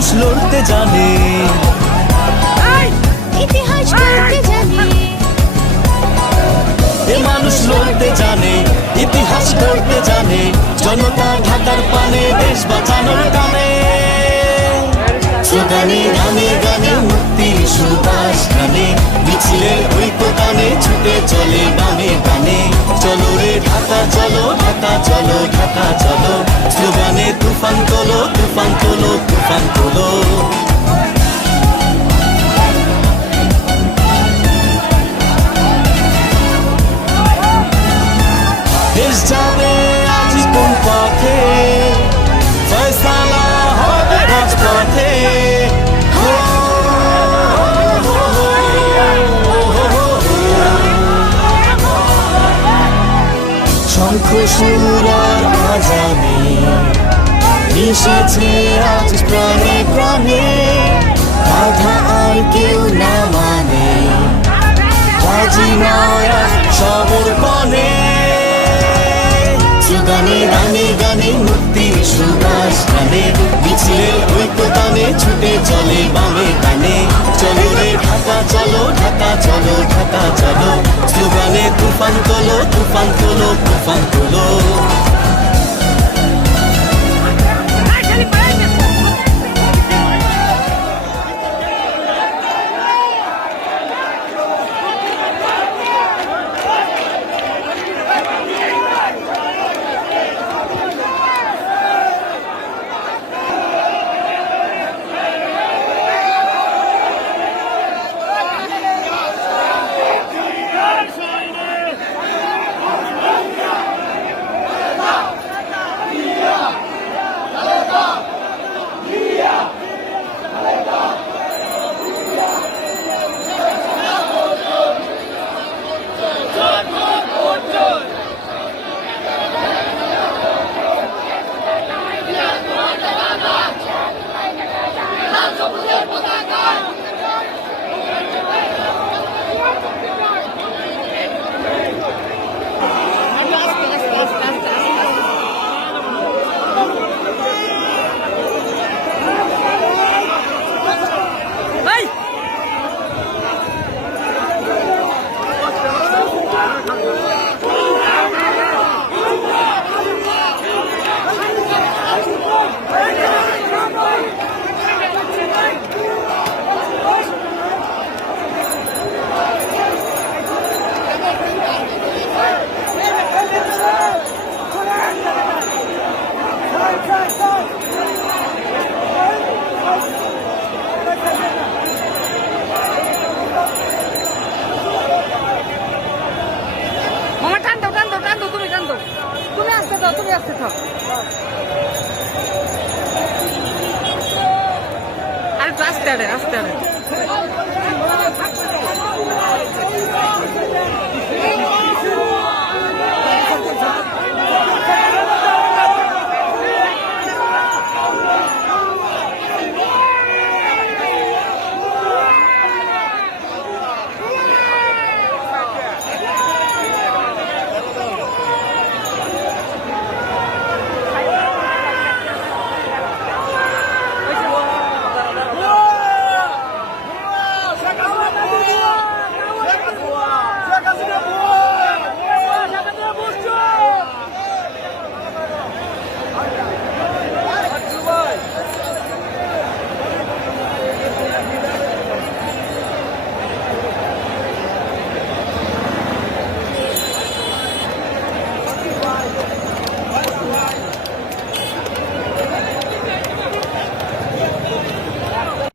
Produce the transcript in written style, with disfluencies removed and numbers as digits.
মানুষ লড়তে জানে, ইতিহাস গড়তে জানে, এ মানুষ লড়তে জানে, ইতিহাস গড়তে জানে, জনতা ঢাকার পানে দেশ বাঁচানোর টানে। স্লোগানে গানে গানে মুক্তির সুবাস গানে, মিছিলের ঐক্য গানে ছুটে চলে বামে বামে। চলো রে ঢাকা চলো, ঢাকা চলো, ঢাকা চলো, স্লোগানে তুফান তোলো, তুফান তোলো, তুফান তোলো। দেশ যাবে আজ কোন পথে, ফয়সালা হবে রাজপথে। শঙ্খ সুর আর আজানে মিশেছে আজ প্রাণে প্রাণে, বাধা আর কেউ না মানে, বাজি নয় আজ সমর্পণে। গানে গানে গানে মুক্তির সুবাস গানে, মিছিলের ঐক্য গানে ছুটে চলে বামে গানে। চলো রে ঢাকা চলো, ঢাকা চলো, ঢাকা চলো, স্লোগানে তুফান তোলো, তুফান তোলো, তুফান তোলো। তুমি আসতে থাক, আরে আস্তে আস্তে আস্তে